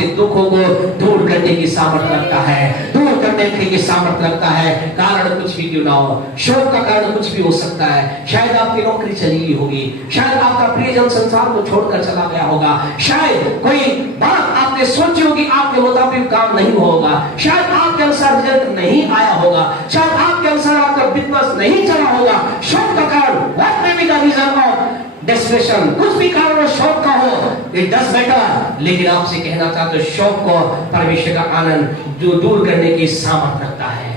आपके दुखों को दूर करने की सामर्थ्य रखता है, दूर करने की सामर्थ्य रखता है। कारण कुछ भी क्यों ना हो, शोक का कारण कुछ भी हो सकता है। शायद आपकी नौकरी चली गई होगी, शायद आपका प्रियजन संसार को छोड़कर चला गया होगा, शायद कोई बात आपने सोची होगी आपके मुताबिक काम नहीं होगा, शायद आपके अनुसार रिजल्ट नहीं आया होगा, शायद आपके अनुसार आपका बिजनेस नहीं चला होगा। शोक का कारण what may be the reason of depression, कुछ भी कारण शोक का हो, इट डज मैटर। लेकिन आपसे कहना चाहते हो शोक को परमेश्वर का आनंद जो दूर करने की सामर्थ्य रखता है,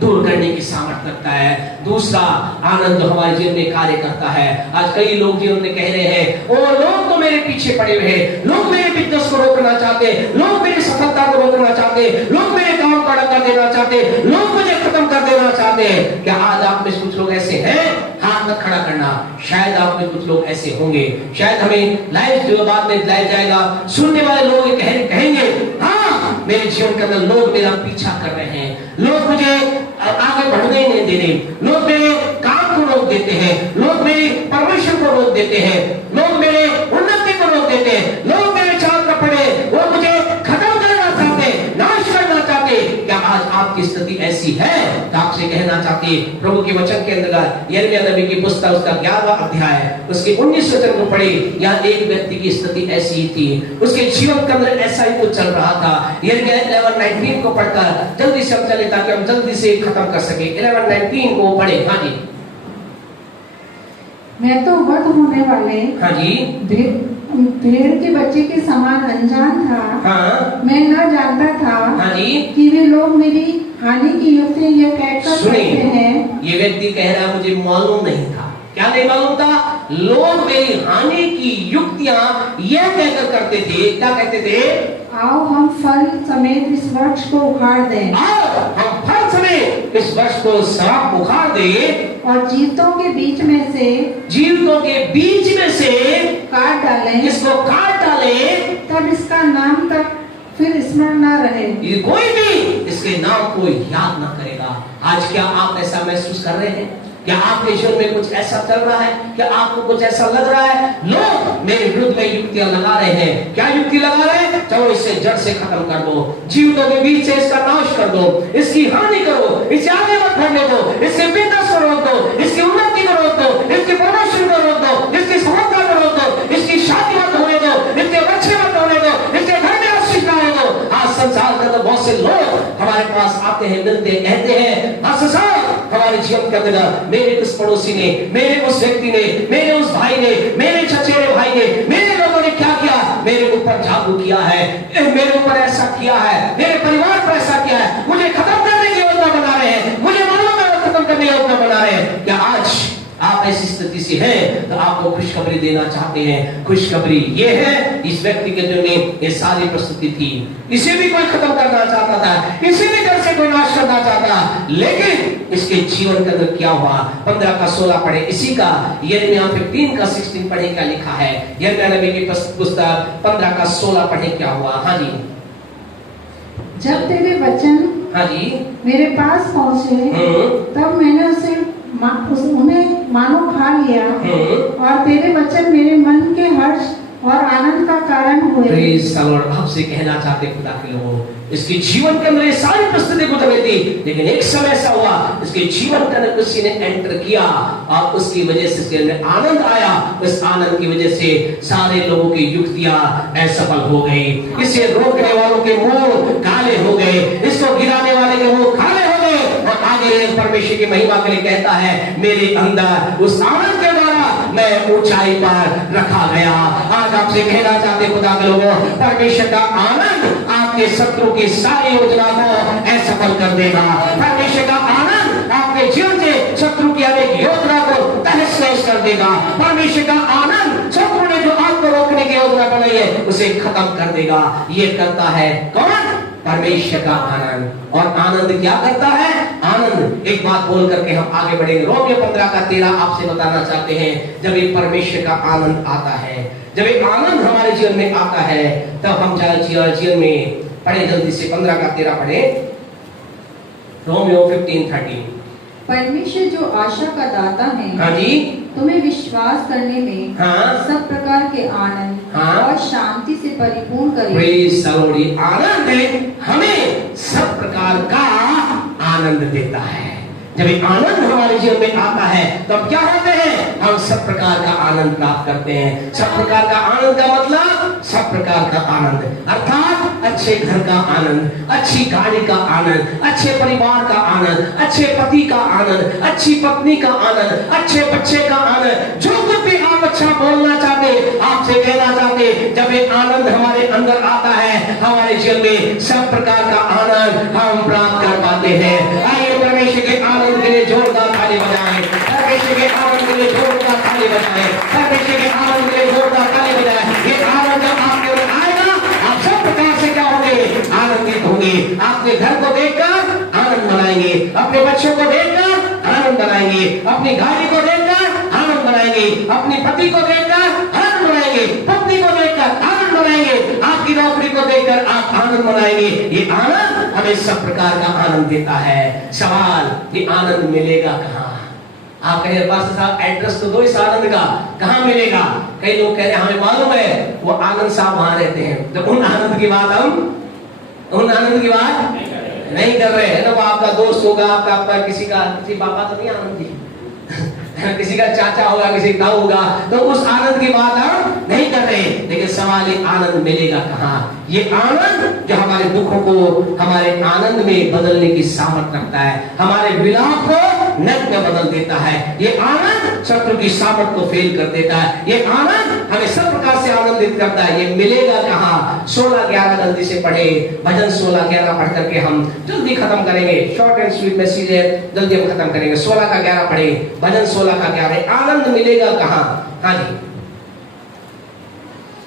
दूर करने की सामर्थ्य रखता है। दूसरा आनंद जो हमारे जीवन में कार्य करता है। आज कई लोग जीवन में कह रहे हैं ओ लोग तो मेरे पीछे पड़े हुए हैं, लोग मेरे बिजनेस को रोकना चाहते, लोग मेरी सफलता को रोकना चाहते, लोग मेरे काम को अड़ंगा देना चाहते, लोग मुझे खत्म कर देना चाहते हैं। क्या आज आप में कुछ लोग ऐसे हैं? हाथ मत खड़ा करना। शायद आप में कुछ लोग ऐसे होंगे, शायद हमें लाइव जो बाद में लाइव जाएगा, सुनने वाले लोग कहेंगे हाँ मेरे जीवन के अंदर लोग मेरा पीछा कर रहे हैं, लोग मुझे आगे बढ़ने नहीं दे रहे, लोग मेरे काम को रोक देते हैं, लोग मेरी परमिशन को रोक देते हैं, लोग मेरे उन्नति को रोक देते हैं, लोग मेरे चाल का पड़े वो मुझे खत्म करना चाहते, नाश करना चाहते। क्या आज आपकी स्थिति ऐसी है? तो आपसे कहना चाहते प्रभु के वचन के अंदर यिर्मयाह नबी की पुस्तक उसका 11वां अध्याय उसके 19 वचन को पढ़े। यहाँ एक व्यक्ति की स्थिति ऐसी ही थी, उसके जीवन के अंदर ऐसा ही कुछ चल रहा था। यिर्मयाह 11:19 को पढ़कर जल्दी से हम चले ताकि हम जल्दी से खत्म कर सके। 11:19 को पढ़े। हाँ जी। मैं तो वध होने वाले हाँ जी भेड़ के बच्चे के समान अनजान था। हाँ मैं न जानता था हाँ जी कि वे लोग मेरी हानि की युक्ति यह कहकर करते हैं। ये व्यक्ति कह रहा है मुझे मालूम नहीं था। क्या नहीं मालूम था? लोग मेरी हानि की युक्तियां यह कहकर करते थे। क्या कहते थे? आओ हम फल समेत इस वृक्ष को उखाड़ दें, आओ हम फल समेत इस वृक्ष को साफ उखाड़ दें और जीवतों के बीच में से काट डालें, इसको काट डालें, तब इसका नाम तक फिर स्मरण न रहे। ये कोई भी इसके नाम को याद न करेगा। आज क्या आप ऐसा महसूस कर रहे हैं? क्या आपके जीवन में कुछ ऐसा चल रहा है? क्या आपको कुछ ऐसा लग रहा है लोग मेरे विरुद्ध में युक्तियां लगा रहे हैं? क्या युक्ति लगा रहे हैं? चलो इसे जड़ से खत्म कर दो, जीवितों के बीच से इसका नाश कर दो, इसकी हानि करो, इसे आगे मत बढ़ने दो, इसके बिजनेस को रोक दो, इसकी उन्नति को रोक दो, इसकी प्रमोशन को रोक दो, इसकी सफलता को रोक दो, इसकी शादी मत होने दो, इसके बच्चे मत होने दो, इसके घर में आशीष ना होने दो। आज संसार में तो बहुत से लोग हमारे पास आते हैं, मिलते हैं, कहते हैं हमारे जीवन के अंदर मेरे उस पड़ोसी ने, मेरे उस व्यक्ति ने, मेरे उस भाई ने, मेरे चचेरे भाई ने, मेरे लोगों ने क्या किया, मेरे ऊपर जादू किया है, मेरे ऊपर ऐसा किया है, मेरे परिवार पर ऐसा किया है, मुझे खत्म करने की योजना बना रहे हैं, मुझे मालूम है खत्म करने की योजना बना रहे हैं। क्या आज आप ऐसी स्थिति से हैं तो आपको खुशखबरी देना चाहते हैं। खुशखबरी ये है इस व्यक्ति के दिल में ये सारी प्रस्तुति थी, इसे भी कोई खत्म करना चाहता था, इसे भी घर से कोई नाश करना चाहता, लेकिन इसके जीवन के अंदर क्या हुआ? 15 का 16 पढ़े, इसी का यिर्मयाह 15 का 16 पढ़े क्या लिखा है। यिर्मयाह नबी की पुस्तक 15 का 16 पढ़े क्या हुआ। हाँ जी। जब तेरे वचन हाँ जी मेरे पास पहुँचे तब मैंने उन्हें मानो खा लिया और तेरे वचन मेरे मन के हर्ष और आनंद का कारण हुए। Praise the Lord. आपसे कहना चाहते खुदा के लोगों, इसके जीवन के अंदर ये सारी परिस्थिति गुजर रही थी, लेकिन एक समय ऐसा हुआ इसके जीवन के अंदर किसी ने एंटर किया और उसकी वजह से इसके अंदर आनंद आया। उस आनंद की वजह से सारे लोगों की युक्तियां असफल हो गई, इसे रोकने वालों के मुंह काले हो गए, इसको गिराने वाले के मुंह काले हो गए। और आगे परमेश्वर की महिमा के लिए कहता है मेरे अंदर उस आनंद के द्वारा मैं ऊंचाई पर रखा गया। आज आपसे कहना चाहते खुदा के लोगों, परमेश्वर का आनंद आपके शत्रु की सारी योजना को असफल कर देगा। परमेश्वर का आनंद आपके जीवन से शत्रु की अनेक योजना को तहस नहस कर देगा। परमेश्वर का आनंद शत्रु ने जो आपको रोकने की योजना बनाई है उसे खत्म कर देगा। ये करता है कौन? परमेश्वर का आनंद। और आनंद क्या करता है? आनंद, एक बात बोल करके हम आगे बढ़ेंगे। रोमियो 15 का 13 आपसे बताना चाहते हैं, जब एक परमेश्वर का आनंद आता है, जब एक आनंद हमारे जीवन में आता है, तब हम जीवन में पढ़े जल्दी से 15 का 13 पढ़े। रोमियो 15:13। परमेश्वर जो आशा का दाता है, हाँ जी, तुम्हें विश्वास करने में हाँ सब प्रकार के आनंद हाँ। और शांति से परिपूर्ण करे। Praise the Lord. ये आनंद हमें सब प्रकार का आनंद देता है। जब ये आनंद हमारे जीवन में आता है तो हम क्या होते हैं? हम सब प्रकार का आनंद प्राप्त करते हैं। सब प्रकार का आनंद का मतलब सब प्रकार का आनंद, अर्थात अच्छे घर का आनंद, अच्छी गाड़ी का आनंद, अच्छे परिवार का आनंद, अच्छे पति का आनंद, अच्छी पत्नी का आनंद, अच्छे बच्चे का आनंद, जो कुछ भी आप अच्छा बोलना चाहते, आपसे कहना चाहते, जब ये आनंद हमारे अंदर आता है, हमारे जीवन में सब प्रकार का आनंद हम प्राप्त कर पाते हैं। आइए परमेश्वर के आनंद के लिए जोरदार ताली बजाएं। परमेश्वर के आनंद के लिए जोरदार ताली बजाएं। परमेश्वर के आनंद के लिए जोरदार ताली बजाएं। ये आनंद जब आपके अंदर आएगा, आप सब प्रकार से क्या होंगे? आनंदित होंगे। अपने घर को देखकर आनंद मनाएंगे, अपने बच्चों को देखकर आनंद मनाएंगे, अपनी गाड़ी को देखकर आनंद मनाएंगे, अपने पति को देखकर आनंद मनाएंगे, पत्नी को देखकर आनंद मनाएंगे, आपकी नौकरी को देखकर आप आनंद मनाएंगे। ये आनंद हमें सब प्रकार का आनंद देता है। सवाल, ये आनंद मिलेगा कहाँ? आप कहें पास्टर साहब एड्रेस तो दो इस आनंद का, कहाँ मिलेगा? कई लोग कह रहे हैं हमें मालूम है वो आनंद साहब वहां रहते हैं। तो उन आनंद की बात नहीं कर रहे हैं ना। वो आपका दोस्त होगा, आपका किसी पापा तो नहीं आनंद जी किसी का चाचा होगा, किसी का होगा, तो उस आनंद की बात हम नहीं कर रहे। लेकिन सवाल ये आनंद मिलेगा कहाँ? ये आनंद जो हमारे दुखों को हमारे आनंद में बदलने की सामर्थ रखता है, हमारे विलाप को नृत्य में बदल देता है। ये आनंद शत्रु की सामर्थ को फेल कर देता है। ये आनंद हमें सब प्रकार से आनंदित करता है। ये मिलेगा कहाँ? 16:11 जल्दी से पढ़े, भजन 16:11 पढ़ करके हम जल्दी खत्म करेंगे। शॉर्ट एंड स्वीट मैसेज है, जल्दी हम खत्म करेंगे। 16:11 पढ़े, भजन 16:11। आनंद मिलेगा कहाँ? हाँ जी,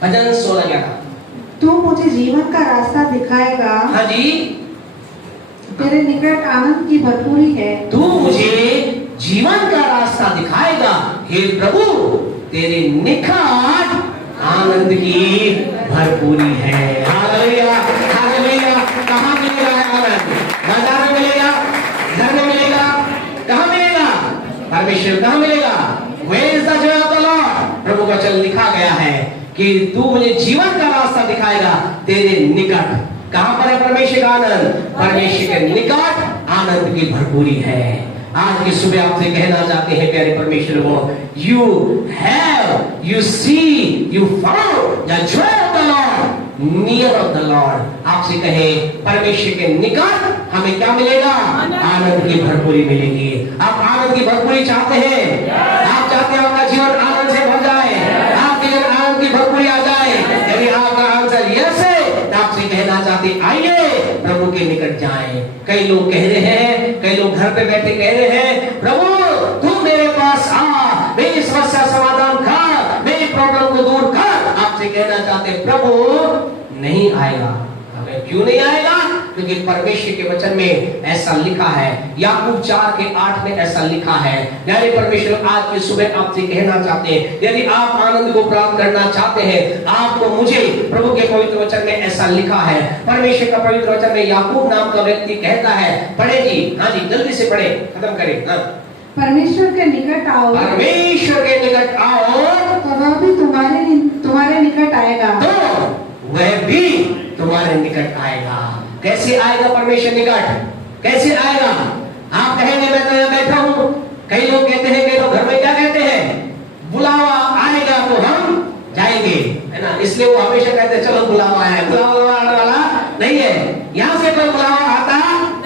भजन 16:11। तू मुझे जीवन का रास्ता दिखाएगा। हाँ जी, तेरे निकट आनंद की भरपूरी है। तू मुझे जीवन का रास्ता दिखाएगा। हे प्रभु, तेरे निकट आनंद की भरपूरी है। Hallelujah, hallelujah. कहाँ मिलेगा आनंद? बाजार में मिलेगा, घर में मिलेगा, कहाँ मिलेगा? परमेश्वर कहाँ मिलेगा? Where is the joy of the Lord? प्रभु का वचन लिखा गया है कि तू मुझे जीवन का रास्ता दिखाएगा तेरे निकट। कहां पर है परमेश्वर का आनंद? परमेश्वर के निकट आनंद की भरपूरी है। आज की सुबह आपसे कहना चाहते हैं प्यारे परमेश्वर को, you have, you see, you found the joy of the Lord near of the Lord. आपसे कहे परमेश्वर के निकट हमें क्या मिलेगा? आनंद की भरपूरी मिलेगी। आप आनंद की भरपूरी चाहते हैं? आप चाहते हैं आपका जीवन आनंद से भर जाए, आपके जीवन आनंद की भरपूरी आ जाए? यदि आपका आंसर यस है, आपसे कहना चाहते आइए प्रभु के निकट जाएं। कई लोग कह रहे हैं, कई लोग घर पे बैठे कह रहे हैं, प्रभु तुम मेरे पास आ, मेरी समस्या समाधान कर, मेरी प्रॉब्लम को दूर कर। आपसे कहना चाहते प्रभु नहीं आएगा। हमें क्यों नहीं आएगा? क्योंकि परमेश्वर के वचन में ऐसा लिखा है, याकूब 4:8 में ऐसा लिखा है। यानी परमेश्वर आज की सुबह आपसे कहना चाहते हैं, यदि आप आनंद को प्राप्त करना चाहते हैं, आपको मुझे प्रभु के पवित्र वचन में ऐसा लिखा है। परमेश्वर का पवित्र वचन में याकूब नाम का व्यक्ति कहता है, पढ़े जी, हाँ जी, जल्दी से पढ़े, खत्म करें। हाँ, परमेश्वर के निकट आओ, परमेश्वर के निकट आओ तो वह भी तुम्हारे निकट आएगा। तो वह भी तुम्हारे निकट आएगा। कैसे आएगा परमेश्वर निकट? कैसे आएगा? आप कहेंगे मैं तो यहाँ बैठा हूँ। कई लोग कहते हैं, कई लोग घर में क्या कहते हैं, बुलावा आएगा तो हम जाएंगे, है ना। इसलिए वो हमेशा कहते हैं चलो बुलावा आया है। बुलावा आने वाला नहीं है, यहाँ से कोई बुलावा आता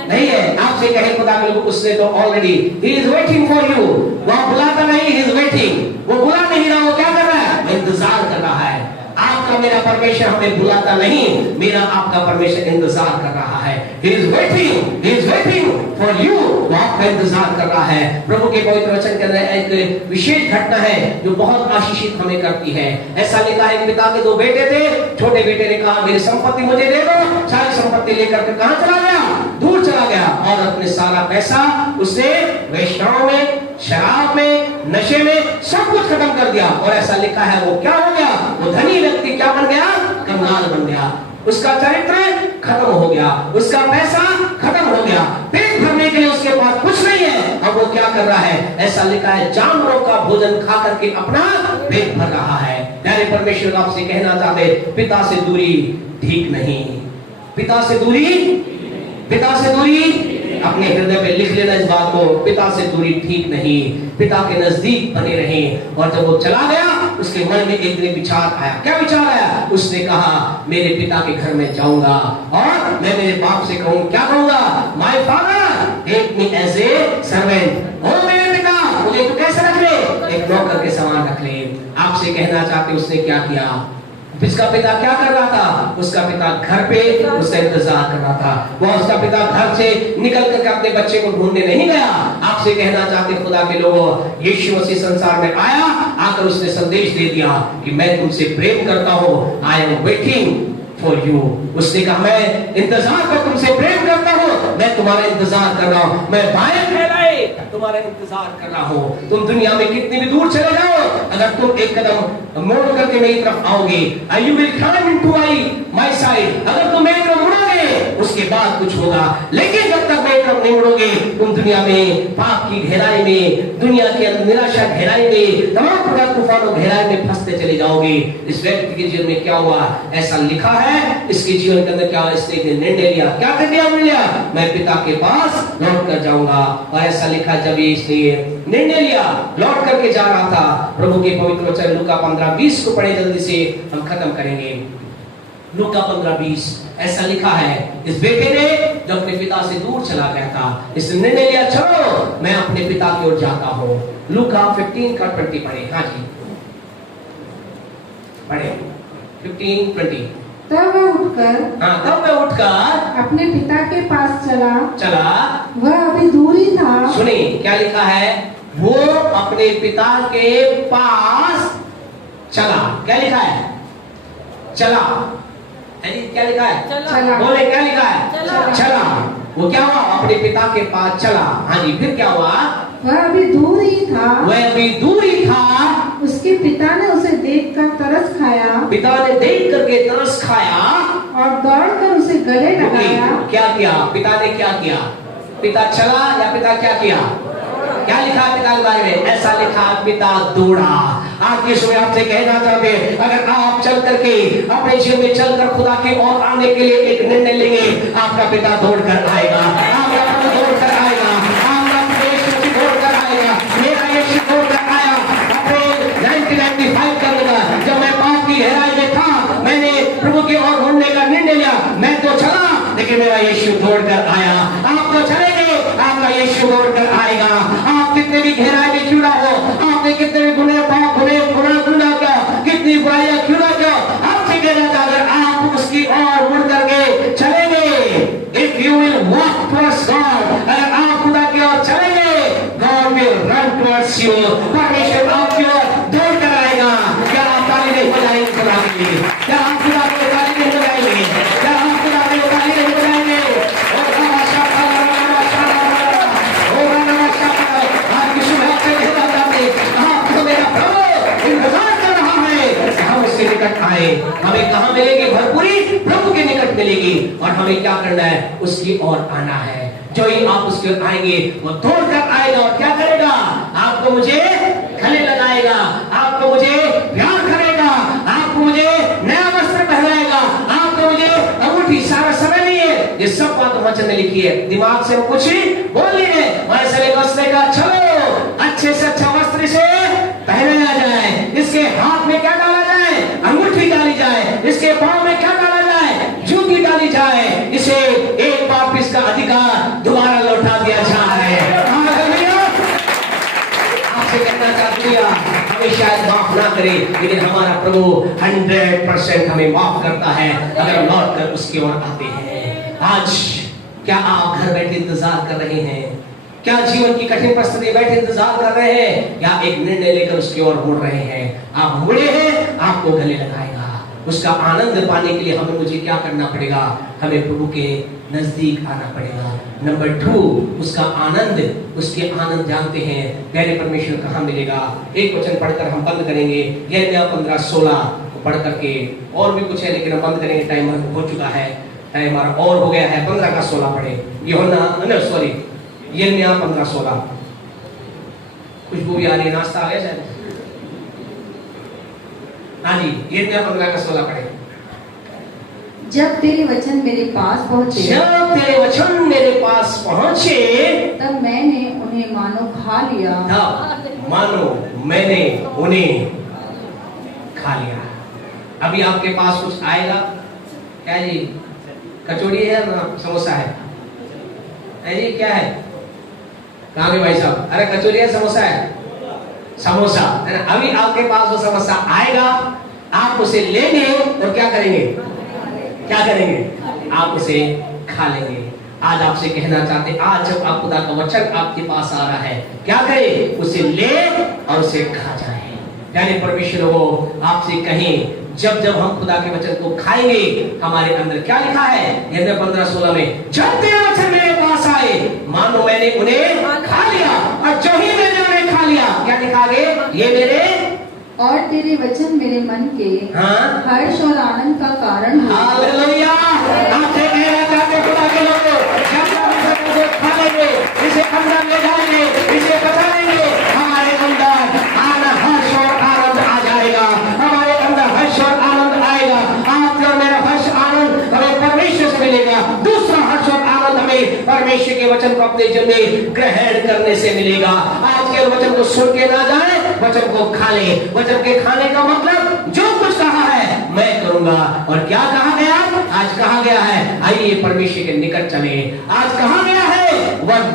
नहीं है। आपसे कहे खुदा के लोग, उसने तो already he is waiting for you. वो बुलाता नहीं, ही इज वेटिंग। वो बुला नहीं रहा, वो क्या कर रहा है? इंतजार कर रहा है। आपका मेरा परमेश्वर हमें बुलाता नहीं, मेरा आपका परमेश्वर इंतजार कर रहा है। He is waiting for you। वो आपका इंतजार कर रहा है। प्रभु के पवित्र वचन के अंदर एक विशेष घटना है जो बहुत आशीषित हमें करती है। ऐसा लिखा है, पिता के 2 बेटे थे। छोटे बेटे ने कहा मेरी संपत्ति मुझे दे दो। सारी संपत्ति लेकर के कहां चला गया? दूर चला गया और अपने सारा पैसा उसने वेश्याओं में, शराब में, नशे में सब कुछ खत्म कर दिया। और ऐसा लिखा है वो क्या हो गया? वो धनी व्यक्ति क्या बन गया? कंगाल बन गया। उसका चरित्र खत्म हो गया, उसका पैसा खत्म हो गया, पेट भरने के लिए उसके पास कुछ नहीं है। अब वो क्या कर रहा है? ऐसा लिखा है जानवरों का भोजन खा करके अपना पेट भर रहा है। प्यारे परमेश्वर आपसे कहना चाहते, पिता से दूरी ठीक नहीं। पिता से दूरी अपने हृदय पे लिख लेना इस बात को, पिता से दूरी ठीक नहीं। पिता के नजदीक बने रहें। और जब वो चला गया, उसके मन में एक दिन विचार आया। क्या विचार आया? उसने कहा, मेरे पिता के घर में जाऊंगा और मैं मेरे बाप से कहूँ, क्या कहूंगा? My father take me as a servant. ओ मेरे पिता, मुझे तो कैसे रख ले? एक नौकर के समान रख ले। आपसे कहना चाहते, उसने क्या किया? उसका पिता क्या कर रहा था? उसका पिता घर पे उसका इंतजार कर रहा था। वह उसका पिता घर से निकल कर अपने बच्चे को ढूंढने नहीं गया। आपसे कहना चाहते, खुदा के लोगों, यीशु मसीह संसार में आया, आकर उसने संदेश दे दिया कि मैं तुमसे प्रेम करता हूँ। I am waiting for you. उसने कहा, मैं इंतजार कर, तुमसे प्रेम करता हूँ, मैं तुम्हारा इंतजार कर रहा हूँ, मैं बाएं फैलाए तुम्हारा इंतजार कर रहा हूँ। तुम दुनिया में कितनी भी दूर चले जाओ, अगर तुम एक कदम मोड़ करके मेरी तरफ आओगे, you will come into my side, अगर तुम मेरी तरफ मुड़ोगे, उसके बाद कुछ होगा। लेकिन जब तक मेरी तरफ नहीं मुड़ोगे, तुम दुनिया में पाप की गहराई में, दुनिया के निराशा गहराई में, तमाम प्रकार तूफानों गहराई में फंसते चले जाओगे। इस व्यक्ति के जीवन में क्या हुआ? ऐसा लिखा है, इसके जीवन के अंदर क्या? इसने निर्णय लिया। क्या निर्णय लिया? मैं पिता के पास लौट कर जाऊंगा। और ऐसा लिखा, जब इसने निर्णय लिया, लौट करके जा रहा था। प्रभु के पवित्र वचन लूका 15:20 को पढ़े, जल्दी से हम खत्म करेंगे। लूका 15:20 ऐसा लिखा है, इस बेटे ने जो अपने पिता से दूर चला गया था, इसने निर्णय लिया, चलो मैं अपने पिता की ओर जाता हूँ। लूका 15:20 पढ़े। हाँ जी, पढ़े 15:20। तब वह उठकर अपने पिता के पास चला। वह अभी दूर ही था। सुनिए क्या लिखा है, वो अपने पिता के पास चला। क्या लिखा है? चला। क्या लिखा है? चला। बोले, क्या लिखा है? चला। वो क्या हुआ? अपने पिता के पास चला। हाँ जी, फिर क्या हुआ? वह अभी दूर ही था। उसके पिता ने उसे देखकर तरस खाया। पिता ने देख करके तरस खाया और दौड़कर उसे गले लगाया। क्या किया? पिता ने क्या किया? पिता चला या पिता क्या किया? क्या लिखा है पिता के बारे में? ऐसा लिखा, पिता दौड़ा। आज के समय आपसे कहना चाहते हैं, अगर आप चल करके अपने जीवन में चलकर खुदा के और आने के लिए एक निर्णय लेंगे, आपका पिता दौड़ कर आएगा, आपका प्रभु दौड़ कर आएगा, आपका यीशु दौड़ कर आएगा। मेरा यीशु दौड़ कर आया अपने 1995 का लगा, जब मैं पाप की गहराई में था, मैंने प्रभु की ओर मुड़ने का निर्णय लिया। मैं तो चला, लेकिन मेरा यीशु दौड़ कर आया। आप तो चलेंगे, आपका यीशु दौड़ कर आएगा। आप कितने भी गहराई में क्यों ना हो, आपने कितने भी गुनाह क्या, कितनी बुराइयां क्यों ना क्या, आपसे कहना था, अगर आप उसकी ओर मुड़ करके चलेंगे, if you will walk towards God, अगर आप खुदा की ओर चलेंगे, God will run towards you. परमेश्वर आपकी ओर दौड़ कर आएगा। क्या आप ताली नहीं बजाएंगे खुदा के लिए? क्या आप खुदा को ताली नहीं बजाएंगे? क्या आप खुदा को ताली नहीं बजाएंगे? निकट आए, हमें कहाँ मिलेगी? भरपूरी प्रभु के निकट मिलेगी। और हमें क्या करना है? उसकी ओर आना है। जो ही आप उसकी ओर आएंगे, वो दौड़ कर आएगा और क्या करेगा? आपको मुझे गले लगाएगा, आपको मुझे प्यार करेगा, आपको मुझे नया वस्त्र पहनाएगा, आपको मुझे अंगूठी। सारा समय नहीं है, ये सब बात वचन में लिखी है, दिमाग से कुछ बोल नहीं है। वस्त्र का चलो अच्छे से अच्छा वस्त्र से पहनाया जाए, इसके हाथ में क्या डाला जाए? अंगूठी डाली जाए, इसके पांव में क्या डाला जाए? जूती डाली जाए, इसे एक बार इसका अधिकार दोबारा लौटा दिया जाए। आपसे कहना चाहती हूँ, हमें शायद माफ ना करे, लेकिन हमारा प्रभु 100% हमें माफ करता है अगर लौट कर उसकी ओर आते हैं। आज क्या आप घर बैठे इंतजार कर रहे हैं? क्या जीवन की कठिन परिस्थिति बैठे इंतजार कर रहे हैं, या एक निर्णय लेकर उसकी ओर मुड़ रहे हैं? आप मुड़े हैं, आपको गले लगाएगा। उसका आनंद पाने के लिए हमें मुझे क्या करना पड़ेगा? हमें प्रभु के नजदीक आना पड़ेगा। नंबर 2, उसका आनंद, उसके आनंद जानते हैं प्यारे परमेश्वर कहाँ मिलेगा? एक वचन पढ़कर हम बंद करेंगे, यिर्मयाह 15:16 को पढ़ करके। और भी कुछ है लेकिन हम बंद करेंगे, टाइम हो चुका है, टाइम हमारा और हो गया है। 15:16 पढ़े, यिर्मयाह 15:16। खुशबू भी आ रही है, नाश्ता आ गया शायद। हाँ जी, यिर्मयाह 15 का 16 पढ़े। जब तेरे वचन मेरे पास पहुँचे, जब तेरे वचन मेरे पास पहुंचे, तब मैंने उन्हें मानो खा लिया। मानो मैंने उन्हें खा लिया। अभी आपके पास कुछ आएगा क्या जी? कचौड़ी है ना समोसा है जी? क्या है? कहाँ गए भाई साहब? अरे कचौड़ी है, समोसा है? समोसा है ना? अभी आपके पास वो समोसा आएगा, आप उसे लेंगे और क्या करेंगे? क्या करेंगे? आप उसे खा लेंगे। आज आपसे कहना चाहते, आज जब आप खुदा का वचन आपके पास आ रहा है, क्या करें? उसे ले और उसे खा जाए। यानी परमेश्वर वो आपसे कहें, जब जब हम खुदा के वचन को खाएंगे, हमारे अंदर क्या लिखा है? यिर्मयाह 15:16 में, जब तेरे वचन मेरे पास आए, मानो मैंने उन्हें खा लिया, और जो ही मैंने उन्हें खा लिया, क्या लिखा है? ये मेरे और तेरे वचन मेरे मन के हर्ष और आनंद का कारण है। हालेलुया। आपसे कहना चाहते खुदा के लोगों, जब हम इस वचन को खा लेंगे, इसे अंदर ले जाएंगे, इसे बचा लेंगे, हमारे अंदर हर्ष और आनंद आ जाएगा। हमारे अंदर हर्ष और आनंद आएगा। आपके और मेरा हर्ष आनंद हमें परमेश्वर से मिलेगा। दूसरा हर्ष और आनंद हमें परमेश्वर के वचन को अपने जीवन में ग्रहण करने से मिलेगा। आज के वचन को सुन के ना जाए, वचन को खा ले। वचन के खाने का मतलब जो कुछ कहा है मैं करूंगा। और क्या कहा गया? आज कहा गया है, आइए परमेश्वर के निकट चले। आज कहा गया है,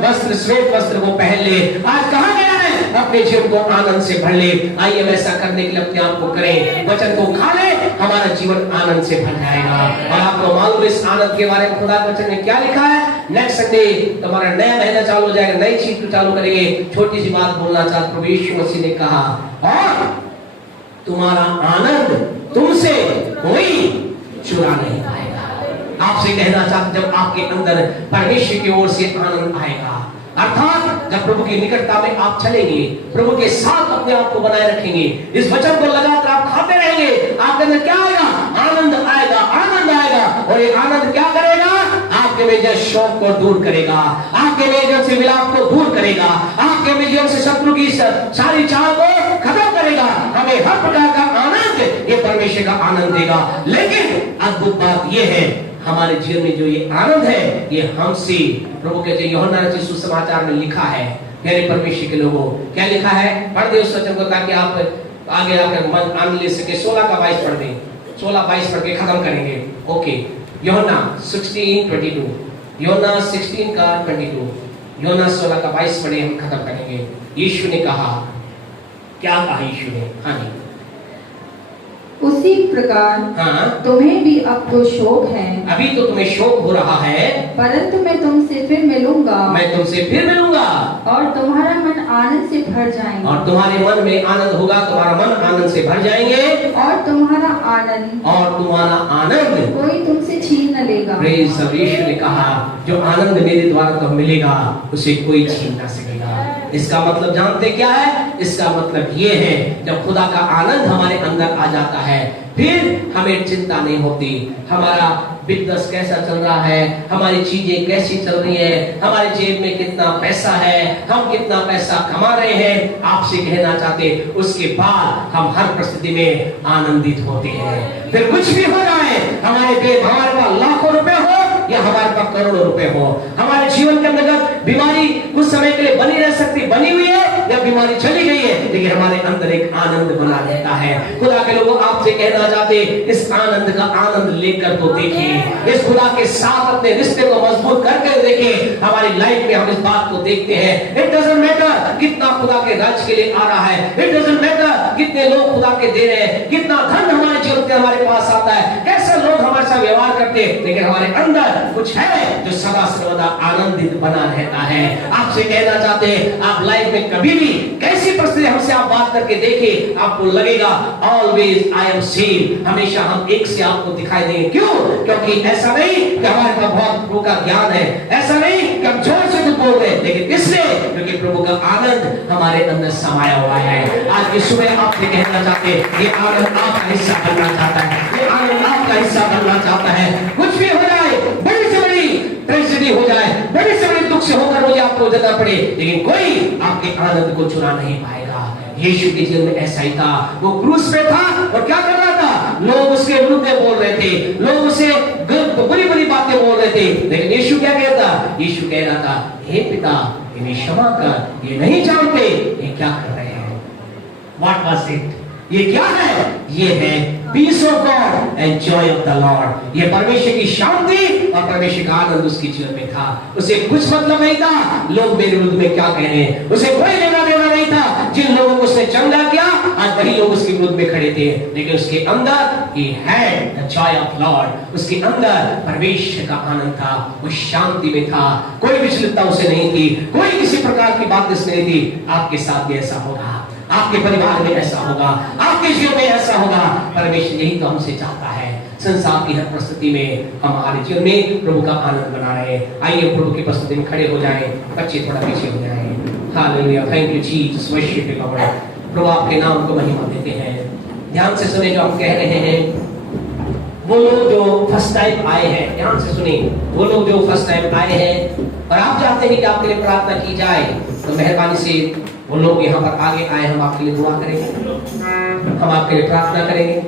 वस्त्र श्वेत वस्त्र को पहन ले। आज कहा गया है, अपने जीवन को आनंद से भर ले। आइए वैसा करने के लिए अपने आप को करें। वचन को खा ले, हमारा जीवन आनंद से भर जाएगा। और आपको मालूम इस आनंद के बारे में खुदा के वचन में क्या लिखा है? नेक्स्ट संडे तुम्हारा नया महीना चालू हो जाएगा, नई चीज को चालू करेंगे। छोटी सी बात बोलना चाहता, प्रभु यीशु मसीह ने कहा, और तुम्हारा आनंद तुमसे कोई चुरा नहीं पाएगा। आपसे कहना चाहते, जब आपके अंदर परमेश्वर की ओर से आनंद आएगा, अर्थात जब प्रभु की निकटता में आप चलेंगे, प्रभु के साथ अपने आप को बनाए रखेंगे, इस वचन को लगातार आप खाते रहेंगे, आपके अंदर क्या आएगा? आनंद आएगा, आनंद आएगा। और ये आनंद क्या करेगा? आपके में जो शौक को दूर करेगा, आपके में जो से विलाप को दूर करेगा, आपके में जीवन से शत्रु की सारी चाह को खत्म करेगा। हमें हर प्रकार का आनंद ये परमेश्वर का आनंद देगा। लेकिन अद्भुत बात ये है, हमारे जीवन में जो ये आनंद है, ये हमसे प्रभु के यूहन्ना रचित सुसमाचार में लिखा है। मेरे परमेश्वर के लोगों, क्या लिखा है? पढ़ दे उस वचन को, ताकि आप आगे आकर मन आनंद ले सके। 16 का 22 पढ़ दें। 16-22 पढ़ के खत्म करेंगे। ओके, यूहन्ना 16:22, यूहन्ना 16 का 22, यूहन्ना 16 का 22 पढ़े, हम खत्म करेंगे। यीशु ने कहा, क्या कहा यीशु ने? हाँ जी, उसी प्रकार तुम्हें भी अब तो शोक है। अभी तो तुम्हें शोक हो रहा है, परंतु मैं तुमसे फिर मिलूंगा, मैं तुमसे फिर मिलूंगा, और तुम्हारा मन आनंद से भर जाएगा। और तुम्हारे मन में आनंद होगा, तुम्हारा मन आनंद से भर जाएंगे, और तुम्हारा आनंद कोई तुमसे छीन न लेगा। Praise the Lord. यीशु ने कहा, जो आनंद मेरे द्वारा तो मिलेगा, उसे कोई छीन ना सकेगा। इसका मतलब जानते क्या है? इसका मतलब ये है, जब खुदा का आनंद हमारे अंदर आ जाता है, फिर हमें चिंता नहीं होती। हमारा बिजनेस कैसा चल रहा है, हमारी चीजें कैसी चल रही है, हमारे जेब में कितना पैसा है, हम कितना पैसा कमा रहे हैं, आपसे कहना चाहते, उसके बाद हम हर परिस्थिति में आनंदित होते हैं। फिर कुछ भी हो जाए, हमारे पास लाखों रुपए हो या हमारे पास करोड़ों रुपए हो, हमारे जीवन के अंदर बीमारी कुछ समय के लिए बनी रह सकती, बनी हुई है, या बीमारी चली गई है, लेकिन हमारे अंदर एक आनंद बना रहता है। खुदा के लोगों, आपसे कहना चाहते, इस आनंद का आनंद लेकर तो देखिए, इस खुदा के साथ अपने रिश्ते को मजबूत करके देखिए। हमारी लाइफ में हम इस बात को देखते हैं, इट डजंट मैटर कितना खुदा के राज के लिए आ रहा है, इट डजंट मैटर कितने लोग खुदा के दे रहे हैं, कितना धन हमारे जीवन में हमारे पास आता है, कैसे लोग हमारे साथ व्यवहार करते हैं, लेकिन हमारे अंदर कुछ है जो सदा सर्वदा आनंदित बना रहता है। आपसे कहना चाहते हैं, आप लाइफ में कभी भी कैसी परिस्थिति हमसे आप बात करके देखिए, आपको लगेगा ऑलवेज आई एम सेम, हमेशा हम एक से आपको दिखाई देंगे। क्यों? क्योंकि ऐसा नहीं कि हमारे पास बहुत प्रभु का ज्ञान है, ऐसा नहीं कि हम जोर से कुछ बोल रहे हैं, लेकिन इसलिए क्योंकि प्रभु का आनंद हमारे अंदर समाया हुआ है। आज की सुबह आपसे कहना चाहते हैं, ये आनंद आपका हिस्सा बनना चाहता है, ये आनंद आपका हिस्सा बनना चाहता है। कुछ भी हो जाए, बड़ी से बड़ी ट्रेजेडी हो जाए, बड़ी से बड़ी दुख से होकर मुझे आपको जगह पड़े, लेकिन कोई आपके आनंद को चुरा नहीं पाएगा। यीशु के जीवन में ऐसा ही था। वो क्रूस पे था और क्या कर रहा था? लोग उसके विरुद्ध में बोल रहे थे, लोग उसे बुरी बुरी बातें बोल रहे थे, लेकिन यीशु क्या कहता? यीशु कह रहा था, हे पिता इन्हें क्षमा कर, ये नहीं जानते ये क्या कर रहे हैं। What was it? ये क्या है? ये है peace of God and joy of the Lord. ये परमेश्वर की शांति और परमेश्वर का आनंद उसके जीवन में था। उसे कुछ मतलब नहीं था लोग मेरे विरुद्ध में क्या कह रहे हैं, उसे कोई लेना देना नहीं था। जिन लोगों को उसने चंगा किया आज वही लोग उसके विरुद्ध में खड़े थे, लेकिन उसके अंदर he had the joy of Lord। उसके अंदर परमेश्वर का आनंद था, वो शांति में था, कोई विचलितता उसे नहीं थी, कोई किसी प्रकार की बात इसमें नहीं थी। आपके साथ भी ऐसा होगा, आपके परिवार में ऐसा होगा, आपके जीवन में ऐसा होगा। परमेश्वर यही तो हमसे चाहता है। संसार की हर परिस्थिति में हमारे जीवन में प्रभु का आनंद बना रहे। आइए प्रभु की प्रस्तुति में खड़े हो जाएं, बच्चे थोड़ा पीछे हो जाएं। Hallelujah, thank you Jesus, worship you Lord. प्रभु आपके नाम को महिमा देते हैं। ध्यान से सुने जो हम कह रहे हैं। वो लोग जो फर्स्ट टाइम आए हैं, ध्यान से सुने, वो लोग जो फर्स्ट टाइम आए हैं और आप चाहते हैं कि आपके लिए प्रार्थना की जाए, तो मेहरबानी से वो लोग यहाँ पर आगे आए, हम आपके लिए दुआ करेंगे, हम आपके लिए प्रार्थना करेंगे।